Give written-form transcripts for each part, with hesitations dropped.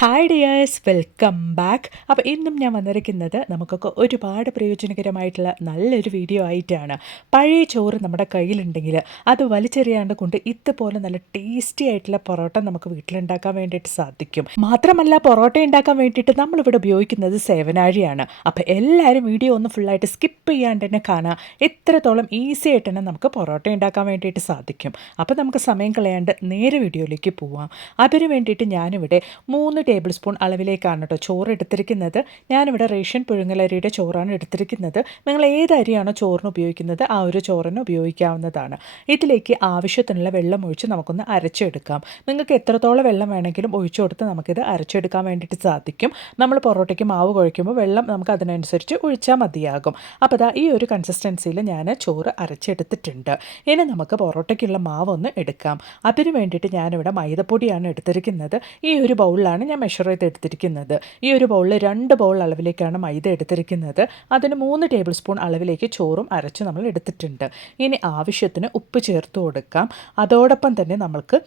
Hi dears, welcome back. അപ്പോൾ ഇന്നും ഞാൻ വന്നിരിക്കുന്നത് നമുക്കൊക്കെ ഒരുപാട് പ്രയോജനകരമായിട്ടുള്ള നല്ലൊരു വീഡിയോ ആയിട്ടാണ്. പഴയ ചോറ് നമ്മുടെ കയ്യിലുണ്ടെങ്കിൽ അത് വലിച്ചെറിയാണ്ട് കൊണ്ട് ഇതുപോലെ നല്ല ടേസ്റ്റി ആയിട്ടുള്ള പൊറോട്ട നമുക്ക് വീട്ടിലുണ്ടാക്കാൻ വേണ്ടിയിട്ട് സാധിക്കും. മാത്രമല്ല, പൊറോട്ട ഉണ്ടാക്കാൻ വേണ്ടിയിട്ട് നമ്മളിവിടെ ഉപയോഗിക്കുന്നത് സേവനാഴിയാണ്. അപ്പോൾ എല്ലാവരും വീഡിയോ ഒന്ന് ഫുള്ളായിട്ട് സ്കിപ്പ് ചെയ്യാണ്ട് തന്നെ കാണാം. എത്രത്തോളം ഈസി ആയിട്ട് തന്നെ നമുക്ക് പൊറോട്ട ഉണ്ടാക്കാൻ വേണ്ടിയിട്ട് സാധിക്കും. അപ്പോൾ നമുക്ക് സമയം കളയാണ്ട് നേരെ വീഡിയോയിലേക്ക് പോവാം. അതിന് വേണ്ടിയിട്ട് ഞാനിവിടെ 3 ടേബിൾ സ്പൂൺ അളവിലേക്കാണ് കേട്ടോ ചോറ് എടുത്തിരിക്കുന്നത്. ഞാനിവിടെ റേഷൻ പുഴുങ്ങലരിയുടെ ചോറാണ് എടുത്തിരിക്കുന്നത്. നിങ്ങൾ ഏത് അരിയാണോ ചോറിന് ഉപയോഗിക്കുന്നത് ആ ഒരു ചോറിന് ഉപയോഗിക്കാവുന്നതാണ്. ഇതിലേക്ക് ആവശ്യത്തിനുള്ള വെള്ളം ഒഴിച്ച് നമുക്കൊന്ന് അരച്ചെടുക്കാം. നിങ്ങൾക്ക് എത്രത്തോളം വെള്ളം വേണമെങ്കിലും ഒഴിച്ചു കൊടുത്ത് നമുക്കിത് അരച്ചെടുക്കാൻ വേണ്ടിയിട്ട് സാധിക്കും. നമ്മൾ പൊറോട്ടയ്ക്ക് മാവ് കുഴയ്ക്കുമ്പോൾ വെള്ളം നമുക്ക് അതിനനുസരിച്ച് ഒഴിച്ചാൽ മതിയാകും. അപ്പോൾ ഈ ഒരു കൺസിസ്റ്റൻസിയിൽ ഞാൻ ചോറ് അരച്ചെടുത്തിട്ടുണ്ട്. ഇനി നമുക്ക് പൊറോട്ടയ്ക്കുള്ള മാവ് ഒന്ന് എടുക്കാം. അതിന് വേണ്ടിയിട്ട് ഞാനിവിടെ മൈദപ്പൊടിയാണ് എടുത്തിരിക്കുന്നത്. ഈ ഒരു ബൗളിലാണ് ഞാൻ മെഷർ ചെയ്ത് എടുത്തിരിക്കുന്നത്. ഈ ഒരു ബൗളിൽ 2 ബൗൾ അളവിലേക്കാണ് മൈദ എടുത്തിരിക്കുന്നത്. അതിന് 3 ടേബിൾ സ്പൂൺ അളവിലേക്ക് ചോറും അരച്ച് നമ്മൾ എടുത്തിട്ടുണ്ട്. ഇനി ആവശ്യത്തിന് ഉപ്പ് ചേർത്ത് കൊടുക്കാം. അതോടൊപ്പം തന്നെ നമ്മൾക്ക്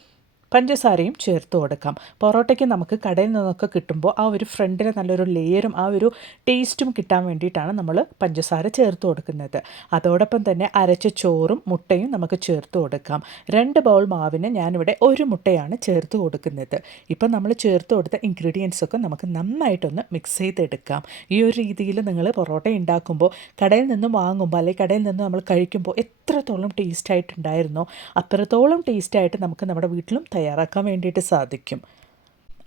പഞ്ചസാരയും ചേർത്ത് കൊടുക്കാം. പൊറോട്ടയ്ക്ക് നമുക്ക് കടയിൽ നിന്നൊക്കെ കിട്ടുമ്പോൾ ആ ഒരു ഫ്രണ്ടിൽ നല്ലൊരു ലെയറും ആ ഒരു ടേസ്റ്റും കിട്ടാൻ വേണ്ടിയിട്ടാണ് നമ്മൾ പഞ്ചസാര ചേർത്ത് കൊടുക്കുന്നത്. അതോടൊപ്പം തന്നെ അരച്ച ചോറും മുട്ടയും നമുക്ക് ചേർത്ത് കൊടുക്കാം. 2 ബൗൾ മാവിന് ഞാനിവിടെ 1 മുട്ടയാണ് ചേർത്ത് കൊടുക്കുന്നത്. ഇപ്പം നമ്മൾ ചേർത്ത് കൊടുത്ത ഇൻഗ്രീഡിയൻസൊക്കെ നമുക്ക് നന്നായിട്ടൊന്ന് മിക്സ് ചെയ്തെടുക്കാം. ഈ ഒരു രീതിയിൽ നിങ്ങൾ പൊറോട്ട ഉണ്ടാക്കുമ്പോൾ കടയിൽ നിന്ന് വാങ്ങുമ്പോൾ അല്ലെങ്കിൽ കടയിൽ നിന്ന് നമ്മൾ കഴിക്കുമ്പോൾ എത്രത്തോളം ടേസ്റ്റായിട്ടുണ്ടായിരുന്നോ അത്രത്തോളം ടേസ്റ്റായിട്ട് നമുക്ക് നമ്മുടെ വീട്ടിലും തയ്യാറാക്കാൻ വേണ്ടിയിട്ട് സാധിക്കും.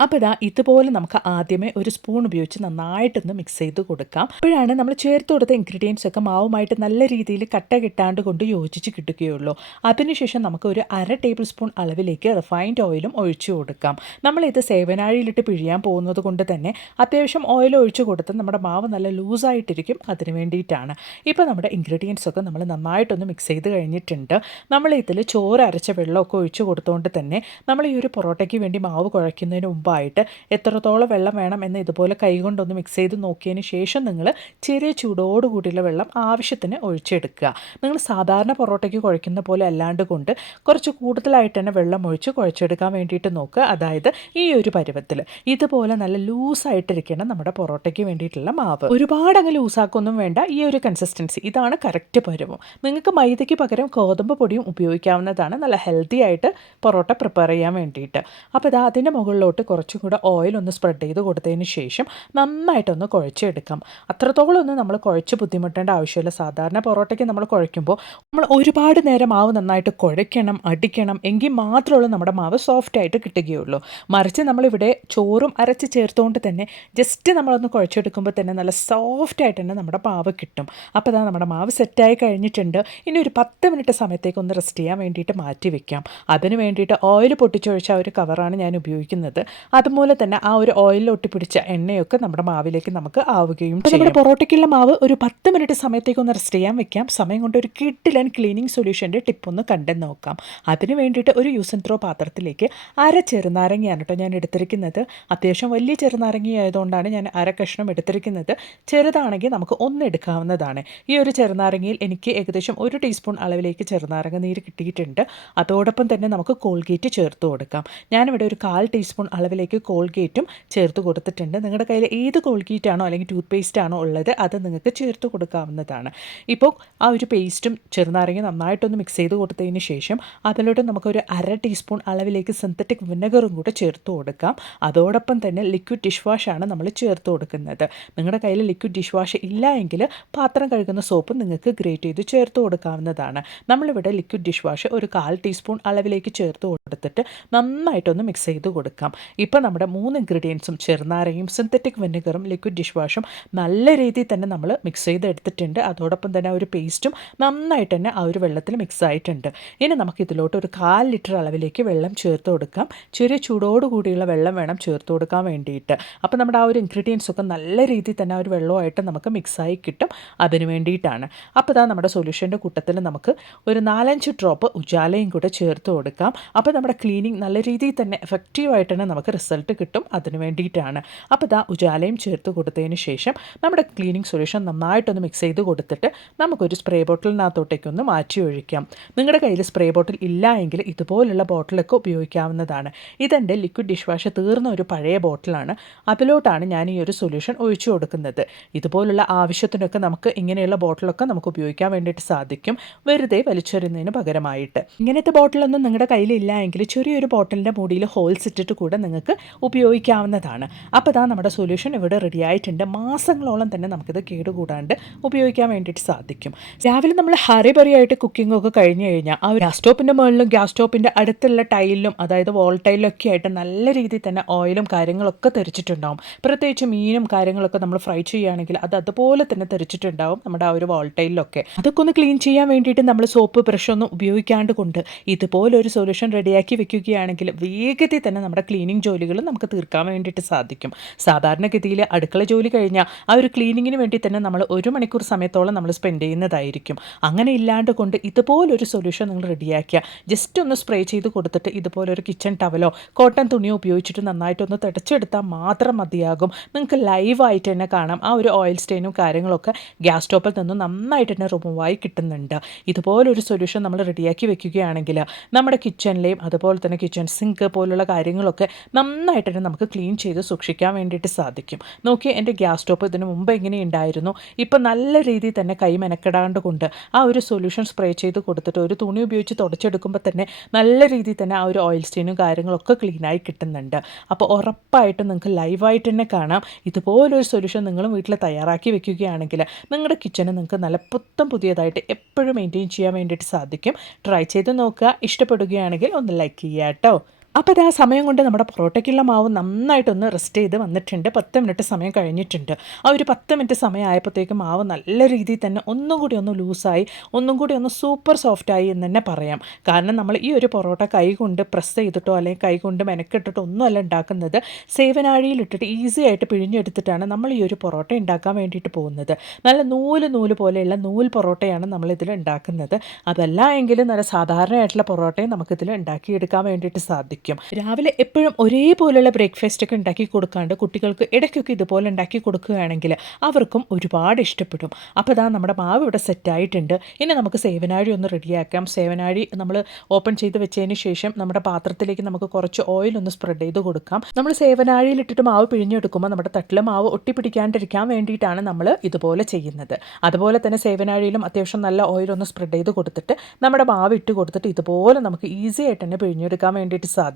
അപ്പോൾ ഇതുപോലെ നമുക്ക് ആദ്യമേ ഒരു സ്പൂൺ ഉപയോഗിച്ച് നന്നായിട്ടൊന്ന് മിക്സ് ചെയ്ത് കൊടുക്കാം. അപ്പോഴാണ് നമ്മൾ ചേർത്ത് കൊടുത്ത ഇൻഗ്രീഡിയൻസ് ഒക്കെ മാവുമായിട്ട് നല്ല രീതിയിൽ കട്ട കിട്ടാണ്ട് കൊണ്ട് യോജിച്ച് കിട്ടുകയുള്ളൂ. അതിനുശേഷം നമുക്ക് ഒരു 1/2 ടേബിൾ സ്പൂൺ അളവിലേക്ക് റിഫൈൻഡ് ഓയിലും ഒഴിച്ചു കൊടുക്കാം. നമ്മളിത് സേവനാഴിയിലിട്ട് പിഴിയാൻ പോകുന്നത് കൊണ്ട് തന്നെ അത്യാവശ്യം ഓയിൽ ഒഴിച്ചു കൊടുത്ത് നമ്മുടെ മാവ് നല്ല ലൂസായിട്ടിരിക്കും. അതിന് വേണ്ടിയിട്ടാണ്. ഇപ്പോൾ നമ്മുടെ ഇൻഗ്രീഡിയൻസ് ഒക്കെ നമ്മൾ നന്നായിട്ടൊന്ന് മിക്സ് ചെയ്ത് കഴിഞ്ഞിട്ടുണ്ട്. നമ്മൾ ഇതിൽ ചോറ് അരച്ച വെള്ളമൊക്കെ ഒഴിച്ചു കൊടുത്തുകൊണ്ട് തന്നെ നമ്മൾ ഈ ഒരു പൊറോട്ടയ്ക്ക് വേണ്ടി മാവ് കുഴയ്ക്കുന്നതിന് മുമ്പായിട്ട് എത്രത്തോളം വെള്ളം വേണം എന്ന് ഇതുപോലെ കൈകൊണ്ടൊന്ന് മിക്സ് ചെയ്ത് നോക്കിയതിന് ശേഷം നിങ്ങൾ ചെറിയ ചൂടോട് കൂടിയുള്ള വെള്ളം ആവശ്യത്തിന് ഒഴിച്ചെടുക്കുക. നിങ്ങൾ സാധാരണ പൊറോട്ടയ്ക്ക് കുഴയ്ക്കുന്ന പോലെ അല്ലാണ്ട് കൊണ്ട് കുറച്ച് കൂടുതലായിട്ട് തന്നെ വെള്ളം ഒഴിച്ച് കുഴച്ചെടുക്കാൻ വേണ്ടിയിട്ട് നോക്കുക. അതായത് ഈ ഒരു പരുവത്തിൽ ഇതുപോലെ നല്ല ലൂസായിട്ടിരിക്കണം നമ്മുടെ പൊറോട്ടയ്ക്ക് വേണ്ടിയിട്ടുള്ള മാവ്. ഒരുപാട് അങ്ങ് ലൂസാക്കൊന്നും വേണ്ട. ഈ ഒരു കൺസിസ്റ്റൻസി ഇതാണ് കറക്റ്റ് പരുവം. നിങ്ങൾക്ക് മൈദയ്ക്ക് പകരം ഗോതമ്പ് പൊടിയും ഉപയോഗിക്കാവുന്നതാണ് നല്ല ഹെൽത്തി ആയിട്ട് പൊറോട്ട പ്രിപ്പയർ ചെയ്യാൻ വേണ്ടിയിട്ട്. അപ്പോൾ അതിൻ്റെ മുകളിലോട്ട് കുറച്ചും കൂടെ ഓയിൽ ഒന്ന് സ്പ്രെഡ് ചെയ്ത് കൊടുത്തതിന് ശേഷം നന്നായിട്ടൊന്ന് കുഴച്ചെടുക്കാം. അത്രത്തോളം ഒന്നും നമ്മൾ കുഴച്ച് ബുദ്ധിമുട്ടേണ്ട ആവശ്യമില്ല. സാധാരണ പൊറോട്ടയ്ക്ക് നമ്മൾ കുഴയ്ക്കുമ്പോൾ നമ്മൾ ഒരുപാട് നേരം മാവ് നന്നായിട്ട് കുഴയ്ക്കണം, അടിക്കണം, എങ്കിൽ മാത്രമുള്ളൂ നമ്മുടെ മാവ് സോഫ്റ്റ് ആയിട്ട് കിട്ടുകയുള്ളൂ. മറിച്ച് നമ്മളിവിടെ ചോറും അരച്ച് ചേർത്തുകൊണ്ട് തന്നെ ജസ്റ്റ് നമ്മളൊന്ന് കുഴച്ചെടുക്കുമ്പോൾ തന്നെ നല്ല സോഫ്റ്റ് ആയിട്ട് തന്നെ നമ്മുടെ മാവ് കിട്ടും. അപ്പോൾ നമ്മുടെ മാവ് സെറ്റായി കഴിഞ്ഞിട്ടുണ്ട്. ഇനി ഒരു 10 മിനിറ്റ് സമയത്തേക്ക് ഒന്ന് റെസ്റ്റ് ചെയ്യാൻ വേണ്ടിയിട്ട് മാറ്റി വെക്കാം. അതിന് വേണ്ടിയിട്ട് ഓയിൽ പൊട്ടിച്ചൊഴിച്ച ഒരു കവറാണ് ഞാൻ ഉപയോഗിക്കുന്നത്. അതുപോലെ തന്നെ ആ ഒരു ഓയിലിൽ ഒട്ടിപ്പിടിച്ച എണ്ണയൊക്കെ നമ്മുടെ മാവിലേക്ക് നമുക്ക് ആവുകയും ചെയ്യും. നമ്മുടെ പൊറോട്ടയ്ക്കുള്ള മാവ് ഒരു 10 മിനിറ്റ് സമയത്തേക്ക് ഒന്ന് റെസ്റ്റ് ചെയ്യാൻ വെക്കാം. സമയം കൊണ്ട് ഒരു കിഡിലൻ ക്ലീനിങ് സൊല്യൂഷൻ്റെ ടിപ്പ് ഒന്ന് കണ്ടെന്ന് നോക്കാം. അതിന് വേണ്ടിയിട്ട് ഒരു യൂസ് ആൻഡ് ത്രോ പാത്രത്തിലേക്ക് 1/2 ചെറുനാരങ്ങയാണ് കേട്ടോ ഞാൻ എടുത്തിരിക്കുന്നത്. അത്യാവശ്യം വലിയ ചെറുനാരങ്ങ ആയതുകൊണ്ടാണ് ഞാൻ 1/2 കഷ്ണം എടുത്തിരിക്കുന്നത്. ചെറുതാണെങ്കിൽ നമുക്ക് 1 എടുക്കാവുന്നതാണ്. ഈ ഒരു ചെറുനാരങ്ങയിൽ എനിക്ക് ഏകദേശം 1 ടീസ്പൂൺ അളവിലേക്ക് ചെറുനാരങ്ങ നീര് കിട്ടിയിട്ടുണ്ട്. അതോടൊപ്പം തന്നെ നമുക്ക് കോൾഗേറ്റ് ചേർത്ത് കൊടുക്കാം. ഞാനിവിടെ ഒരു 1/4 ടീസ്പൂൺ അളവിലേക്ക് കോൾഗേറ്റും ചേർത്ത് കൊടുത്തിട്ടുണ്ട്. നിങ്ങളുടെ കയ്യിൽ ഏത് കോൾഗേറ്റ് ആണോ അല്ലെങ്കിൽ ടൂത്ത് പേസ്റ്റ് ആണോ ഉള്ളത് അത് നിങ്ങൾക്ക് ചേർത്ത് കൊടുക്കാവുന്നതാണ്. ഇപ്പോൾ ആ ഒരു പേസ്റ്റും ചെറുനാരങ്ങ നന്നായിട്ടൊന്ന് മിക്സ് ചെയ്ത് കൊടുത്തതിന് ശേഷം അതിലോട്ട് നമുക്കൊരു 1/2 ടീസ്പൂൺ അളവിലേക്ക് സിന്തറ്റിക് വിനെഗറും കൂടെ ചേർത്ത് കൊടുക്കാം. അതോടൊപ്പം തന്നെ ലിക്വിഡ് ഡിഷ് വാഷാണ് നമ്മൾ ചേർത്ത് കൊടുക്കുന്നത്. നിങ്ങളുടെ കയ്യിൽ ലിക്വിഡ് ഡിഷ് വാഷ് ഇല്ല എങ്കിൽ പാത്രം കഴുകുന്ന സോപ്പ് നിങ്ങൾക്ക് ഗ്രേറ്റ് ചെയ്ത് ചേർത്ത് കൊടുക്കാവുന്നതാണ്. നമ്മളിവിടെ ലിക്വിഡ് ഡിഷ് വാഷ് ഒരു 1/4 ടീസ്പൂൺ അളവിലേക്ക് ചേർത്ത് കൊടുത്തിട്ട് നന്നായിട്ടൊന്ന് മിക്സ് ചെയ്ത് കൊടുക്കാം. ഇപ്പോൾ നമ്മുടെ 3 ഇൻഗ്രീഡിയൻസും ചെറുനാരങ്ങയും സിന്തറ്റിക് വിനെഗറും ലിക്വിഡ് ഡിഷ് വാഷും നല്ല രീതിയിൽ തന്നെ നമ്മൾ മിക്സ് ചെയ്ത് എടുത്തിട്ടുണ്ട്. അതോടൊപ്പം തന്നെ ആ ഒരു പേസ്റ്റും നന്നായിട്ട് തന്നെ ആ ഒരു വെള്ളത്തിൽ മിക്സ് ആയിട്ടുണ്ട്. ഇനി നമുക്ക് ഇതിലോട്ട് ഒരു 1/4 ലിറ്റർ അളവിലേക്ക് വെള്ളം ചേർത്ത് കൊടുക്കാം. ചെറിയ ചൂടോട് കൂടിയുള്ള വെള്ളം വേണം ചേർത്ത് കൊടുക്കാൻ വേണ്ടിയിട്ട്. അപ്പോൾ നമ്മുടെ ആ ഒരു ഇൻഗ്രീഡിയൻസ് ഒക്കെ നല്ല രീതിയിൽ തന്നെ ആ ഒരു വെള്ളമായിട്ട് നമുക്ക് മിക്സായി കിട്ടും. അതിന് വേണ്ടിയിട്ടാണ്. അപ്പോൾ നമ്മുടെ സൊല്യൂഷൻ്റെ കൂട്ടത്തിൽ നമുക്ക് ഒരു 4-5 ഡ്രോപ്പ് ഉജാലയും കൂടെ ചേർത്ത് കൊടുക്കാം. അപ്പോൾ നമ്മുടെ ക്ലീനിങ് നല്ല രീതിയിൽ തന്നെ എഫക്റ്റീവായിട്ട് തന്നെ നമുക്ക് റിസൾട്ട് കിട്ടും. അതിന് വേണ്ടിയിട്ടാണ്. അപ്പോൾ ഇതാ ഉജാലയും ചേർത്ത് കൊടുത്തതിന് ശേഷം നമ്മുടെ ക്ലീനിങ് സൊല്യൂഷൻ നന്നായിട്ടൊന്ന് മിക്സ് ചെയ്ത് കൊടുത്തിട്ട് നമുക്കൊരു സ്പ്രേ ബോട്ടിലിനകത്തോട്ടേക്കൊന്ന് മാറ്റി ഒഴിക്കാം. നിങ്ങളുടെ കയ്യിൽ സ്പ്രേ ബോട്ടിൽ ഇല്ല എങ്കിൽ ഇതുപോലുള്ള ബോട്ടിലൊക്കെ ഉപയോഗിക്കാവുന്നതാണ്. ഇതെൻ്റെ ലിക്വിഡ് ഡിഷ് വാഷ് തീർന്ന ഒരു പഴയ ബോട്ടിലാണ്. അതിലോട്ടാണ് ഞാൻ ഈ ഒരു സൊല്യൂഷൻ ഒഴിച്ചു കൊടുക്കുന്നത്. ഇതുപോലുള്ള ആവശ്യത്തിനൊക്കെ നമുക്ക് ഇങ്ങനെയുള്ള ബോട്ടിലൊക്കെ നമുക്ക് ഉപയോഗിക്കാൻ വേണ്ടിയിട്ട് സാധിക്കും, വെറുതെ വലിച്ചെറിയുന്നതിന് പകരമായിട്ട്. ഇങ്ങനത്തെ ബോട്ടിലൊന്നും നിങ്ങളുടെ കയ്യിലില്ല എങ്കിൽ ചെറിയൊരു ബോട്ടിലിൻ്റെ മൂടിയിൽ ഹോൾസ് ഇട്ടിട്ട് കൂടെ നിങ്ങൾക്ക് ഉപയോഗിക്കാവുന്നതാണ്. അപ്പോൾ ഇതാ നമ്മുടെ സൊല്യൂഷൻ ഇവിടെ റെഡി ആയിട്ടുണ്ട്. മാസങ്ങളോളം തന്നെ നമുക്കിത് കേടുകൂടാണ്ട് ഉപയോഗിക്കാൻ വേണ്ടിയിട്ട് സാധിക്കും. രാവിലെ നമ്മൾ ഹറിബറിയായിട്ട് കുക്കിങ്ങൊക്കെ കഴിഞ്ഞ് കഴിഞ്ഞാൽ ആ ഗ്യാസ് സ്റ്റോപ്പിൻ്റെ മുകളിലും ഗ്യാസ് സ്റ്റോപ്പിൻ്റെ അടുത്തുള്ള ടൈലിലും, അതായത് വോൾ ടൈലിലൊക്കെ ആയിട്ട് നല്ല രീതിയിൽ തന്നെ ഓയിലും കാര്യങ്ങളൊക്കെ തെറിച്ചിട്ടുണ്ടാവും. പ്രത്യേകിച്ച് മീനും കാര്യങ്ങളൊക്കെ നമ്മൾ ഫ്രൈ ചെയ്യുകയാണെങ്കിൽ അത് അതുപോലെ തന്നെ തെറിച്ചിട്ടുണ്ടാവും നമ്മുടെ ആ ഒരു വോൾ ടൈലിലൊക്കെ. അതൊക്കെ ഒന്ന് ക്ലീൻ ചെയ്യാൻ വേണ്ടിയിട്ട് നമ്മൾ സോപ്പ് ബ്രഷൊന്നും ഉപയോഗിക്കാണ്ട് കൊണ്ട് ഇതുപോലൊരു സൊല്യൂഷൻ റെഡിയാക്കി വെക്കുകയാണെങ്കിൽ വേഗത്തിൽ തന്നെ നമ്മുടെ ക്ലീനിങ് ജോലികൾ നമുക്ക് തീർക്കാൻ വേണ്ടിയിട്ട് സാധിക്കും. സാധാരണഗതിയിൽ അടുക്കള ജോലി കഴിഞ്ഞാൽ ആ ഒരു ക്ലീനിങ്ങിന് വേണ്ടി തന്നെ നമ്മൾ 1 മണിക്കൂർ സമയത്തോളം നമ്മൾ സ്പെൻഡ് ചെയ്യുന്നതായിരിക്കും. അങ്ങനെ ഇല്ലാണ്ട് കൊണ്ട് ഇതുപോലൊരു സൊല്യൂഷൻ നിങ്ങൾ റെഡിയാക്കിയ ജസ്റ്റ് ഒന്ന് സ്പ്രേ ചെയ്ത് കൊടുത്തിട്ട് ഇതുപോലൊരു കിച്ചൺ ടവലോ കോട്ടൺ തുണിയോ ഉപയോഗിച്ചിട്ട് നന്നായിട്ടൊന്ന് തുടച്ചെടുത്താൽ മാത്രം മതിയാകും. നിങ്ങൾക്ക് ലൈവായിട്ട് തന്നെ കാണാം ആ ഒരു ഓയിൽ സ്റ്റെയിനും കാര്യങ്ങളൊക്കെ ഗ്യാസ് സ്റ്റോപ്പിൽ നിന്നും നന്നായിട്ട് തന്നെ റിമൂവായി കിട്ടുന്നുണ്ട്. ഇതുപോലൊരു സൊല്യൂഷൻ നമ്മൾ റെഡിയാക്കി വെക്കുകയാണെങ്കിൽ നമ്മുടെ കിച്ചണിലെയും അതുപോലെ തന്നെ കിച്ചൺ സിങ്ക് പോലുള്ള കാര്യങ്ങളൊക്കെ നന്നായിട്ട് തന്നെ നമുക്ക് ക്ലീൻ ചെയ്ത് സൂക്ഷിക്കാൻ വേണ്ടിയിട്ട് സാധിക്കും. നോക്കി, എൻ്റെ ഗ്യാസ് സ്റ്റോപ്പ് ഇതിന് മുമ്പ് എങ്ങനെ ഉണ്ടായിരുന്നു, ഇപ്പം നല്ല രീതിയിൽ തന്നെ കൈ മെനക്കെടാണ്ട് കൊണ്ട് ആ ഒരു സൊല്യൂഷൻ സ്പ്രേ ചെയ്ത് കൊടുത്തിട്ട് ഒരു തുണി ഉപയോഗിച്ച് തുടച്ചെടുക്കുമ്പോൾ തന്നെ നല്ല രീതിയിൽ തന്നെ ആ ഒരു ഓയിൽ സ്റ്റെയിനും കാര്യങ്ങളൊക്കെ ക്ലീനായി കിട്ടുന്നുണ്ട്. അപ്പോൾ ഉറപ്പായിട്ടും നിങ്ങൾക്ക് ലൈവായിട്ട് തന്നെ കാണാം. ഇതുപോലൊരു സൊല്യൂഷൻ നിങ്ങളും വീട്ടിൽ തയ്യാറാക്കി വെക്കുകയാണെങ്കിൽ നിങ്ങളുടെ കിച്ചണ് നിങ്ങൾക്ക് നല്ല പുത്തം പുതിയതായിട്ട് എപ്പോഴും മെയിൻറ്റെയിൻ ചെയ്യാൻ വേണ്ടിയിട്ട് സാധിക്കും. ട്രൈ ചെയ്ത് നോക്കുക. ഇഷ്ടപ്പെടുകയാണെങ്കിൽ ഒന്ന് ലൈക്ക് ചെയ്യുക കേട്ടോ. അപ്പോൾ അത് ആ സമയം കൊണ്ട് നമ്മുടെ പൊറോട്ടയ്ക്കുള്ള മാവ് നന്നായിട്ടൊന്ന് റെസ്റ്റ് ചെയ്ത് വന്നിട്ടുണ്ട്. 10 മിനിറ്റ് സമയം കഴിഞ്ഞിട്ടുണ്ട്. ആ ഒരു 10 മിനിറ്റ് സമയം ആയപ്പോഴത്തേക്കും മാവ് നല്ല രീതിയിൽ തന്നെ ഒന്നും കൂടി ഒന്ന് ലൂസായി, ഒന്നും കൂടി ഒന്ന് സൂപ്പർ സോഫ്റ്റായി എന്ന് തന്നെ പറയാം. കാരണം നമ്മൾ ഈ ഒരു പൊറോട്ട കൈ കൊണ്ട് പ്രസ് ചെയ്തിട്ടോ അല്ലെങ്കിൽ കൈ കൊണ്ട് മെനക്കെട്ടിട്ടോ ഒന്നുമല്ല ഉണ്ടാക്കുന്നത്. സേവനാഴിയിലിട്ടിട്ട് ഈസി ആയിട്ട് പിഴിഞ്ഞെടുത്തിട്ടാണ് നമ്മൾ ഈ ഒരു പൊറോട്ട ഉണ്ടാക്കാൻ വേണ്ടിയിട്ട് പോകുന്നത്. നല്ല നൂല് പോലെയുള്ള നൂൽ പൊറോട്ടയാണ് നമ്മളിതിൽ ഉണ്ടാക്കുന്നത്. അതല്ല എങ്കിൽ നല്ല സാധാരണയായിട്ടുള്ള പൊറോട്ടയും നമുക്കിതിൽ ഉണ്ടാക്കിയെടുക്കാൻ വേണ്ടിയിട്ട് സാധിക്കും. രാവിലെ എപ്പോഴും ഒരേപോലെയുള്ള ബ്രേക്ക്ഫാസ്റ്റ് ഒക്കെ ഉണ്ടാക്കി കൊടുക്കാണ്ട് കുട്ടികൾക്ക് ഇടയ്ക്കൊക്കെ ഇതുപോലെ ഉണ്ടാക്കി കൊടുക്കുകയാണെങ്കിൽ അവർക്കും ഒരുപാട് ഇഷ്ടപ്പെടും. അപ്പോൾ ഇതാ നമ്മുടെ മാവ് ഇവിടെ സെറ്റായിട്ടുണ്ട്. ഇനി നമുക്ക് സേവനാഴി ഒന്ന് റെഡിയാക്കാം. സേവനാഴി നമ്മൾ ഓപ്പൺ ചെയ്ത് വെച്ചതിന് ശേഷം നമ്മുടെ പാത്രത്തിലേക്ക് നമുക്ക് കുറച്ച് ഓയിൽ ഒന്ന് സ്പ്രെഡ് ചെയ്ത് കൊടുക്കാം. നമ്മൾ സേവനാഴിയിലിട്ടിട്ട് മാവ് പിഴിഞ്ഞെടുക്കുമ്പോൾ നമ്മുടെ തട്ടിൽ മാവ് ഒട്ടിപ്പിടിക്കാണ്ടിരിക്കാൻ വേണ്ടിയിട്ടാണ് നമ്മൾ ഇതുപോലെ ചെയ്യുന്നത്. അതുപോലെ തന്നെ സേവനാഴിയിലും അത്യാവശ്യം നല്ല ഓയിൽ ഒന്ന് സ്പ്രെഡ് ചെയ്ത് കൊടുത്തിട്ട് നമ്മുടെ മാവ് ഇട്ട് കൊടുത്തിട്ട് ഇതുപോലെ നമുക്ക് ഈസി ആയിട്ട് തന്നെ പിഴിഞ്ഞെടുക്കാൻ വേണ്ടിയിട്ട് സാധിക്കും.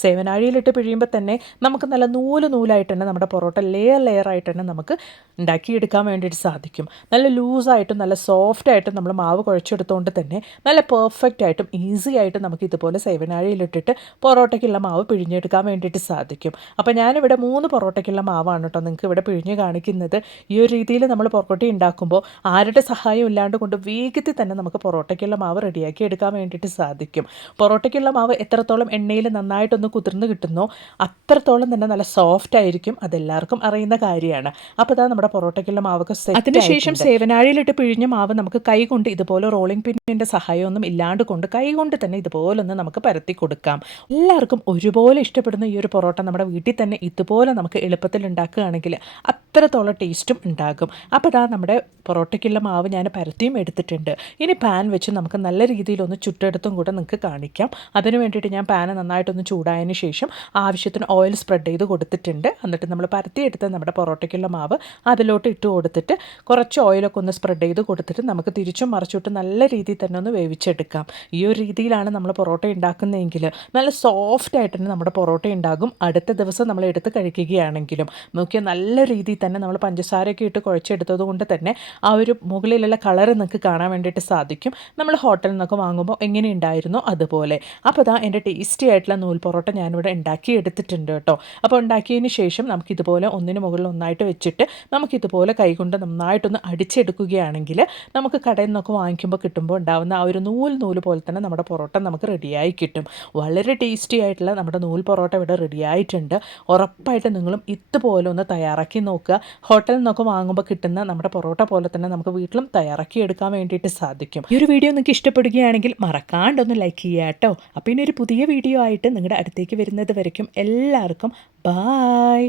സേവനാഴിയിലിട്ട് പിഴിയുമ്പോൾ തന്നെ നമുക്ക് നല്ല നൂലായിട്ട് തന്നെ നമ്മുടെ പൊറോട്ട ലെയറായിട്ട് തന്നെ നമുക്ക് ഉണ്ടാക്കിയെടുക്കാൻ വേണ്ടിയിട്ട് സാധിക്കും. നല്ല ലൂസായിട്ടും നല്ല സോഫ്റ്റായിട്ടും നമ്മൾ മാവ് കുഴച്ചെടുത്തുകൊണ്ട് തന്നെ നല്ല പെർഫെക്റ്റ് ആയിട്ടും ഈസി ആയിട്ടും നമുക്ക് ഇതുപോലെ സേവനാഴിയിലിട്ടിട്ട് പൊറോട്ടയ്ക്കുള്ള മാവ് പിഴിഞ്ഞെടുക്കാൻ വേണ്ടിയിട്ട് സാധിക്കും. അപ്പോൾ ഞാനിവിടെ 3 പൊറോട്ടയ്ക്കുള്ള മാവാണ് കേട്ടോ നിങ്ങൾക്ക് ഇവിടെ പിഴിഞ്ഞ് കാണിക്കുന്നത്. ഈ ഒരു രീതിയിൽ നമ്മൾ പൊറോട്ട ഉണ്ടാക്കുമ്പോൾ ആരുടെ സഹായം ഇല്ലാണ്ട് കൊണ്ട് വേഗത്തിൽ തന്നെ നമുക്ക് പൊറോട്ടയ്ക്കുള്ള മാവ് റെഡിയാക്കി എടുക്കാൻ വേണ്ടിയിട്ട് സാധിക്കും. പൊറോട്ടയ്ക്കുള്ള മാവ് എത്രത്തോളം എണ്ണയിൽ നന്നായിട്ടൊന്ന് കുതിർന്ന് കിട്ടുന്നോ അത്രത്തോളം തന്നെ നല്ല സോഫ്റ്റ് ആയിരിക്കും. അതെല്ലാവർക്കും അറിയുന്ന കാര്യമാണ്. അപ്പോൾ ഇതാ നമ്മുടെ പൊറോട്ടയ്ക്കുള്ള മാവൊക്കെ സെറ്റ്. അതിനുശേഷം സേവനാഴിയിലിട്ട് പിഴിഞ്ഞ മാവ് നമുക്ക് കൈ കൊണ്ട് ഇതുപോലെ റോളിംഗ് പിന്നിൻ്റെ സഹായമൊന്നും ഇല്ലാണ്ട് കൊണ്ട് കൈ കൊണ്ട് തന്നെ ഇതുപോലൊന്ന് നമുക്ക് പരത്തി കൊടുക്കാം. എല്ലാവർക്കും ഒരുപോലെ ഇഷ്ടപ്പെടുന്ന ഈ ഒരു പൊറോട്ട നമ്മുടെ വീട്ടിൽ തന്നെ ഇതുപോലെ നമുക്ക് എളുപ്പത്തിൽ ഉണ്ടാക്കുകയാണെങ്കിൽ അത്രത്തോളം ടേസ്റ്റും ഉണ്ടാകും. അപ്പോൾ ഇതാ നമ്മുടെ പൊറോട്ടയ്ക്കുള്ള മാവ് ഞാൻ പരത്തിയും എടുത്തിട്ടുണ്ട്. ഇനി പാൻ വെച്ച് നമുക്ക് നല്ല രീതിയിലൊന്ന് ചുട്ടെടുത്തും കൂടെ നിങ്ങൾക്ക് കാണിക്കാം. അതിന് വേണ്ടിയിട്ട് ഞാൻ പാൻ നന്നായിട്ടൊന്ന് ചൂടായതിന് ശേഷം ആവശ്യത്തിന് ഓയിൽ സ്പ്രെഡ് ചെയ്ത് കൊടുത്തിട്ടുണ്ട്. എന്നിട്ട് നമ്മൾ പരത്തിയെടുത്ത് നമ്മുടെ പൊറോട്ടയ്ക്കുള്ള മാവ് അതിലോട്ട് ഇട്ട് കൊടുത്തിട്ട് കുറച്ച് ഓയിലൊക്കെ ഒന്ന് സ്പ്രെഡ് ചെയ്ത് കൊടുത്തിട്ട് നമുക്ക് തിരിച്ചും മറിച്ചിട്ട് നല്ല രീതിയിൽ തന്നെ ഒന്ന് വേവിച്ചെടുക്കാം. ഈ ഒരു രീതിയിലാണ് നമ്മൾ പൊറോട്ട ഉണ്ടാക്കുന്നതെങ്കിൽ നല്ല സോഫ്റ്റ് ആയിട്ട് തന്നെ നമ്മുടെ പൊറോട്ട ഉണ്ടാകും. അടുത്ത ദിവസം നമ്മൾ എടുത്ത് കഴിക്കുകയാണെങ്കിലും നോക്കിയാൽ നല്ല രീതിയിൽ തന്നെ നമ്മൾ പഞ്ചസാരയൊക്കെ ഇട്ട് കുഴച്ചെടുത്തത് കൊണ്ട് തന്നെ ആ ഒരു മുകളിലുള്ള കളർ നിങ്ങൾക്ക് കാണാൻ വേണ്ടിയിട്ട് സാധിക്കും. നമ്മൾ ഹോട്ടലിൽ നിന്നൊക്കെ വാങ്ങുമ്പോൾ എങ്ങനെ ഉണ്ടായിരുന്നോ അതുപോലെ. അപ്പോൾ ഇതാ എൻ്റെ ടേസ്റ്റി ആയിട്ടുള്ള നൂൽ പൊറോട്ട ഞാനിവിടെ ഉണ്ടാക്കി എടുത്തിട്ടുണ്ട് കേട്ടോ. അപ്പോൾ ഉണ്ടാക്കിയതിന് ശേഷം നമുക്കിതുപോലെ ഒന്നിന് മുകളിൽ ഒന്നായിട്ട് വെച്ചിട്ട് നമുക്കിതുപോലെ കൈകൊണ്ട് നന്നായിട്ടൊന്ന് അടിച്ചെടുക്കുകയാണെങ്കിൽ നമുക്ക് കടയിൽ നിന്നൊക്കെ വാങ്ങിക്കുമ്പോൾ കിട്ടുമ്പോൾ ഉണ്ടാകുന്ന ആ ഒരു നൂല് പോലെ തന്നെ നമ്മുടെ പൊറോട്ട നമുക്ക് റെഡിയായി കിട്ടും. വളരെ ടേസ്റ്റി ആയിട്ടുള്ള നമ്മുടെ നൂൽ പൊറോട്ട ഇവിടെ റെഡിയായിട്ടുണ്ട്. ഉറപ്പായിട്ട് നിങ്ങളും ഇതുപോലെ ഒന്ന് തയ്യാറാക്കി നോക്കുക. നോക്കുക. ഹോട്ടലിൽ നിന്നൊക്കെ വാങ്ങുമ്പോൾ കിട്ടുന്ന നമ്മുടെ പൊറോട്ട പോലെ തന്നെ നമുക്ക് വീട്ടിലും തയ്യാറാക്കി എടുക്കാൻ വേണ്ടിയിട്ട് സാധിക്കും. ഈ ഒരു വീഡിയോ നിങ്ങൾക്ക് ഇഷ്ടപ്പെടുകയാണെങ്കിൽ മറക്കാണ്ടൊന്ന് ലൈക്ക് ചെയ്യുക കേട്ടോ. അപ്പോൾ ഇനി ഒരു പുതിയ വീഡിയോ ആയിട്ട് നിങ്ങളുടെ അടുത്തേക്ക് വരുന്നത് വരയ്ക്കും എല്ലാവർക്കും ബായ്.